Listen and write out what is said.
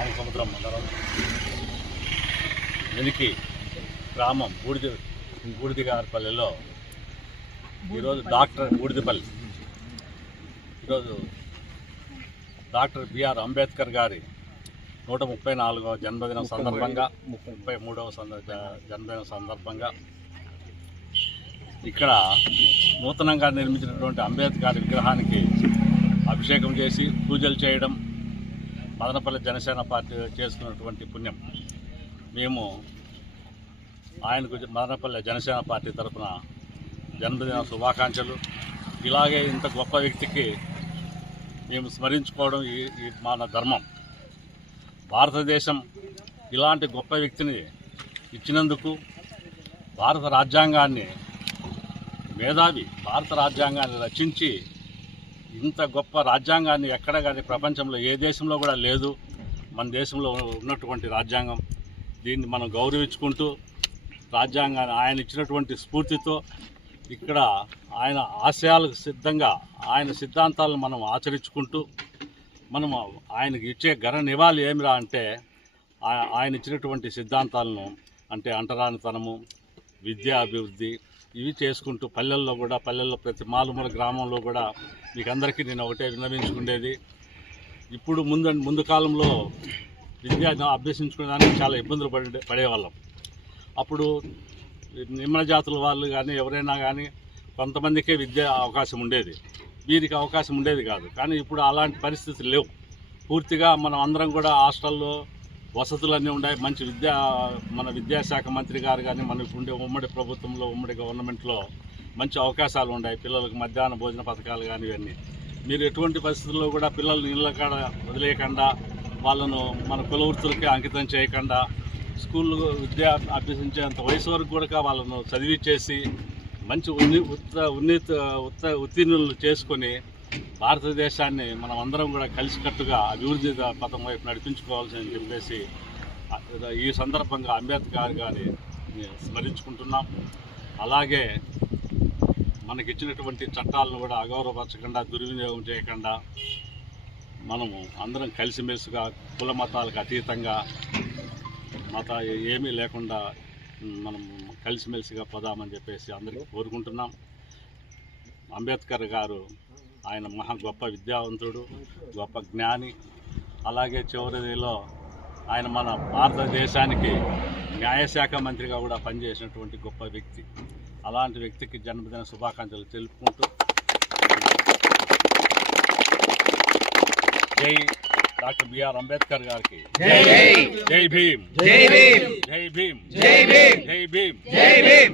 రామసముద్రం మండలం వెనికి గ్రామం బూడిద బూడిదిగారిపల్లిలో ఈరోజు డాక్టర్ బూడిదపల్లి. ఈరోజు డాక్టర్ బిఆర్ అంబేద్కర్ గారి నూట ముప్పై నాలుగవ జన్మదినం సందర్భంగా ముప్పై మూడవ జన్మదినం సందర్భంగా ఇక్కడ నూతనంగా నిర్మించినటువంటి అంబేద్కర్ విగ్రహానికి అభిషేకం చేసి పూజలు చేయడం మదనపల్లి జనసేన పార్టీ చేసుకున్నటువంటి పుణ్యం. మేము ఆయనకు మదనపల్లి జనసేన పార్టీ తరఫున జన్మదిన శుభాకాంక్షలు. ఇలాగే ఇంత గొప్ప వ్యక్తికి మేము స్మరించుకోవడం ఈ ఈ మన ధర్మం. భారతదేశం ఇలాంటి గొప్ప వ్యక్తిని ఇచ్చినందుకు భారత రాజ్యాంగాన్ని మేధావి భారత రాజ్యాంగాన్ని రచించి ఇంత గొప్ప రాజ్యాంగాన్ని ఎక్కడ కానీ ప్రపంచంలో ఏ దేశంలో కూడా లేదు. మన దేశంలో ఉన్నటువంటి రాజ్యాంగం. దీన్ని మనం గౌరవించుకుంటూ రాజ్యాంగాన్ని ఆయన ఇచ్చినటువంటి స్ఫూర్తితో ఇక్కడ ఆయన ఆశయాలకు సిద్ధంగా ఆయన సిద్ధాంతాలను మనం ఆచరించుకుంటూ మనం ఆయనకి ఇచ్చే ఘన నివాళి ఏమిరా అంటే ఆయన ఇచ్చినటువంటి సిద్ధాంతాలను అంటే అంటరానితనము విద్యా అభివృద్ధి ఇవి చేసుకుంటూ పల్లెల్లో కూడా పల్లెల్లో ప్రతి మాలుమూల గ్రామంలో కూడా మీకు అందరికీ నేను ఒకటే విన్నవించుకునేది. ఇప్పుడు ముందు ముందు కాలంలో విద్య అభ్యసించుకోవడానికి చాలా ఇబ్బందులు పడే పడేవాళ్ళం. అప్పుడు నిమ్న జాతుల వాళ్ళు కానీ ఎవరైనా కానీ కొంతమందికే విద్య అవకాశం ఉండేది. వీరికి అవకాశం ఉండేది కాదు. కానీ ఇప్పుడు అలాంటి పరిస్థితులు లేవు. పూర్తిగా మనం అందరం కూడా హాస్టల్లో వసతులన్నీ ఉన్నాయి. మంచి విద్యా మన విద్యాశాఖ మంత్రి గారు కానీ మనకు ఉండే ఉమ్మడి ప్రభుత్వంలో ఉమ్మడి గవర్నమెంట్లో మంచి అవకాశాలు ఉన్నాయి. పిల్లలకు మధ్యాహ్న భోజన పథకాలు కానీ ఇవన్నీ. మీరు ఎటువంటి పరిస్థితుల్లో కూడా పిల్లల్ని ఇళ్ళ కాడ వదిలేయకుండా వాళ్ళను మన కుల వృత్తులకి అంకితం చేయకుండా స్కూల్ విద్య అభ్యసించేంత వయసు వరకు కూడా వాళ్ళను చదివించేసి మంచి ఉన్ని ఉత్త ఉన్నత ఉత్త ఉత్తీర్ణులు చేసుకొని భారతదేశాన్ని మనం అందరం కూడా కలిసికట్టుగా అభివృద్ధి పథం వైపు నడిపించుకోవాల్సి చెప్పేసి ఈ సందర్భంగా అంబేద్కర్ గారి స్మరించుకుంటున్నాం. అలాగే మనకిచ్చినటువంటి చట్టాలను కూడా అగౌరవపరచకుండా దుర్వినియోగం చేయకుండా మనము అందరం కలిసిమెలిసిగా కుల మతాలకు అతీతంగా మత ఏమీ లేకుండా మనం కలిసిమెలిసిగా పోదామని చెప్పేసి అందరికీ కోరుకుంటున్నాం. అంబేద్కర్ గారు ఆయన మహా గొప్ప విద్యావంతుడు గొప్ప జ్ఞాని. అలాగే చివరిలో ఆయన మన భారతదేశానికి న్యాయశాఖ మంత్రిగా కూడా పనిచేసినటువంటి గొప్ప వ్యక్తి. అలాంటి వ్యక్తికి జన్మదిన శుభాకాంక్షలు తెలుపుకుంటూ జై డాక్టర్ బిఆర్ అంబేద్కర్ గారికి. జై భీమ్. జై భీమ్. జై భీమ్. జై భీమ్. జై భీమ్. జై భీమ్.